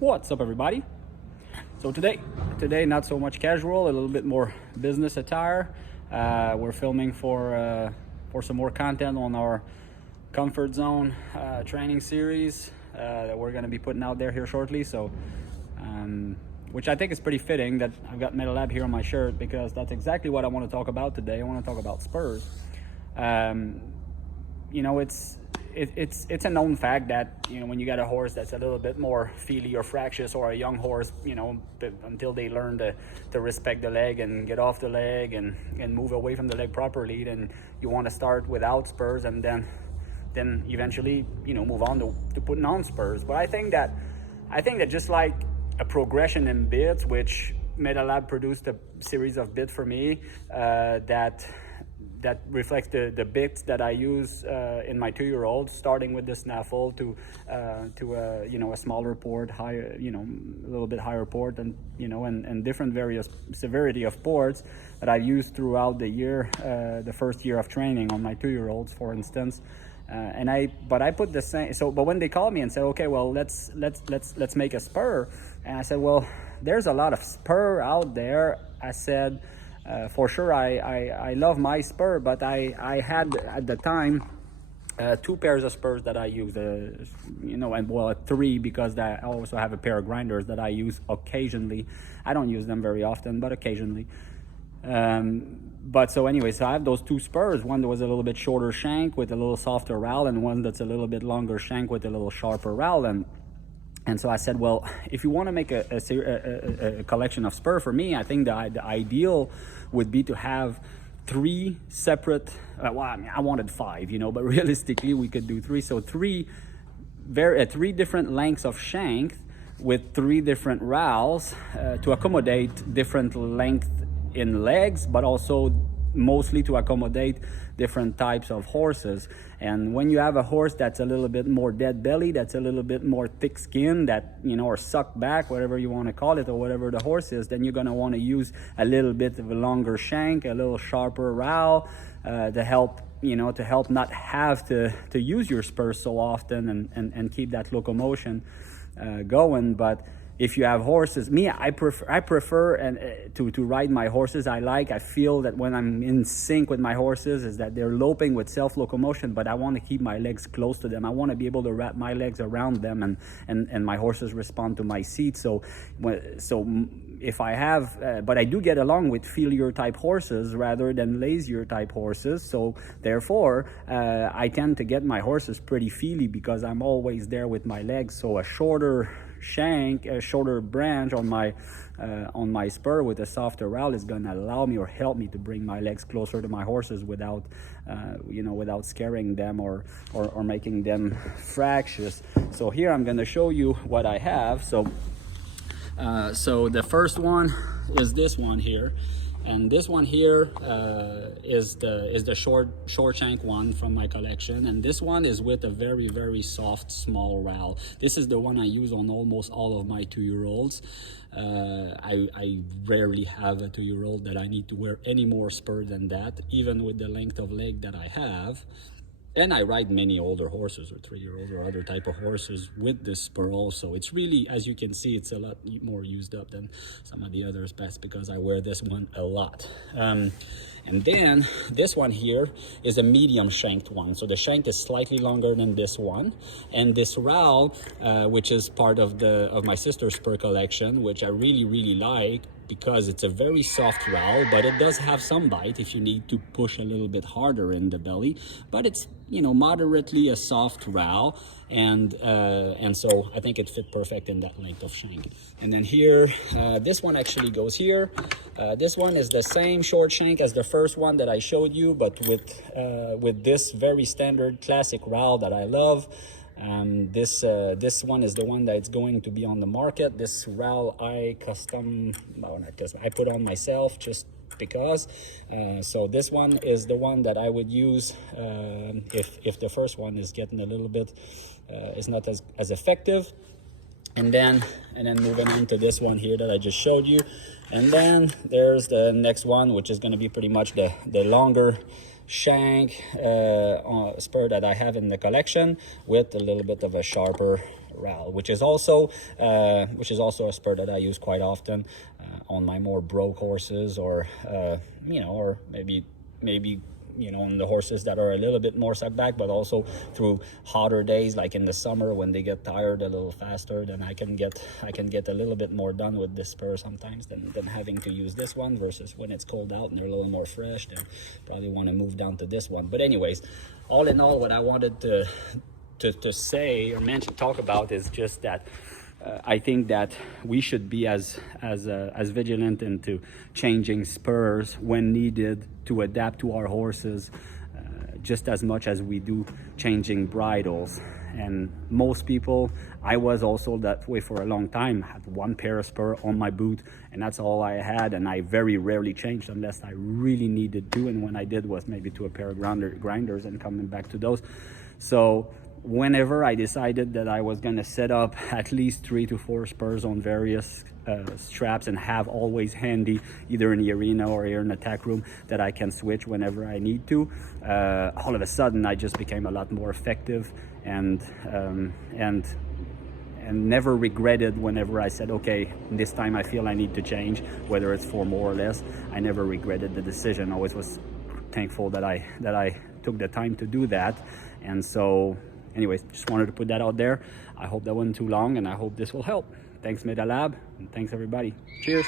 What's up, everybody? So today not so much casual, a little bit more business attire. We're filming for some more content on our comfort zone training series that we're going to be putting out there here shortly. So which I think is pretty fitting that I've got Metal Lab here on my shirt, because that's exactly what I want to talk about today. I want to talk about spurs. You know, it's a known fact that, you know, when you got a horse that's a little bit more feely or fractious, or a young horse, you know, until they learn to respect the leg and get off the leg and move away from the leg properly, then you want to start without spurs and then eventually, you know, move on to putting on spurs. But I think that just like a progression in bits, which Metal Lab produced a series of bits for me that reflects the bits that I use in my 2-year-old, starting with the snaffle to you know, a smaller port, higher, you know, a little bit higher port, and you know, and different various severity of ports that I use throughout the year, the first year of training on my 2-year-olds, for instance. But I put the same. So, but when they called me and said, okay, well, let's make a spur, and I said, well, there's a lot of spur out there. I said, for sure, I love my spur, but I had at the time 2 pairs of spurs that I use, you know, and well, 3, because I also have a pair of grinders that I use occasionally. I don't use them very often, but occasionally. But so anyway, so I have those 2 spurs. One that was a little bit shorter shank with a little softer rowel, and one that's a little bit longer shank with a little sharper rowel. And so I said, well, if you want to make a collection of spur, for me, I think the ideal would be to have 3 separate, well, I mean, I wanted 5, you know, but realistically we could do 3. So 3 different lengths of shank with 3 different rowels to accommodate different length in legs, but also mostly to accommodate different types of horses. And when you have a horse that's a little bit more dead belly, that's a little bit more thick skin, that, you know, or sucked back, whatever you want to call it, or whatever the horse is, then you're going to want to use a little bit of a longer shank, a little sharper rowel, to help, you know, to help not have to use your spurs so often and keep that locomotion going. But if you have horses, I prefer and to ride my horses. I feel that when I'm in sync with my horses is that they're loping with self-locomotion, but I want to keep my legs close to them. I want to be able to wrap my legs around them, and my horses respond to my seat. So if I have, but I do get along with feelier type horses rather than lazier type horses. So therefore, I tend to get my horses pretty feely because I'm always there with my legs. So a shorter shank, a shorter branch on my spur with a softer rowel is going to allow me or help me to bring my legs closer to my horses without you know, without scaring them or making them fractious. So here I'm going to show you what I have. So the first one is this one here. And this one here is the short shank one from my collection, and this one is with a very, very soft small rowel. This is the one I use on almost all of my 2-year-olds. I rarely have a 2-year-old that I need to wear any more spur than that, even with the length of leg that I have. And I ride many older horses, or 3-year-olds or other type of horses, with this spur also. It's really, as you can see, it's a lot more used up than some of the others. That's because I wear this one a lot. And then this one here is a medium shanked one. So the shank is slightly longer than this one. And this rowel, which is part of my sister's spur collection, which I really, really like, because it's a very soft rowel, but it does have some bite if you need to push a little bit harder in the belly. But it's, you know, moderately a soft rowel, and so I think it fit perfect in that length of shank. And then here, this one actually goes here. This one is the same short shank as the first one that I showed you, but with this very standard classic rowel that I love. This one is the one that's going to be on the market. This rowel I put on myself just because. So this one is the one that I would use if the first one is getting a little bit is not as effective. And then moving on to this one here that I just showed you. And then there's the next one, which is going to be pretty much the longer shank spur that I have in the collection, with a little bit of a sharper rowel, which is also a spur that I use quite often on my more broke horses, or or maybe on the horses that are a little bit more suck back, but also through hotter days like in the summer when they get tired a little faster. Then I can get a little bit more done with this spur sometimes than having to use this one, versus when it's cold out and they're a little more fresh, then probably want to move down to this one. But anyways, all in all, what I wanted to say or talk about is just that I think that we should be as vigilant into changing spurs when needed to adapt to our horses, just as much as we do changing bridles. And most people, I was also that way for a long time, had one pair of spur on my boot, and that's all I had, and I very rarely changed unless I really needed to, and when I did was maybe to a pair of grinders and coming back to those. So whenever I decided that I was going to set up at least 3 to 4 spurs on various straps and have always handy, either in the arena or here in the tack room, that I can switch whenever I need to, all of a sudden I just became a lot more effective, and never regretted whenever I said, okay, this time I feel I need to change, whether it's for more or less. I never regretted the decision. I always was thankful that I took the time to do that. And so anyways, just wanted to put that out there. I hope that wasn't too long, and I hope this will help. Thanks, Medalab, and thanks everybody. Cheers.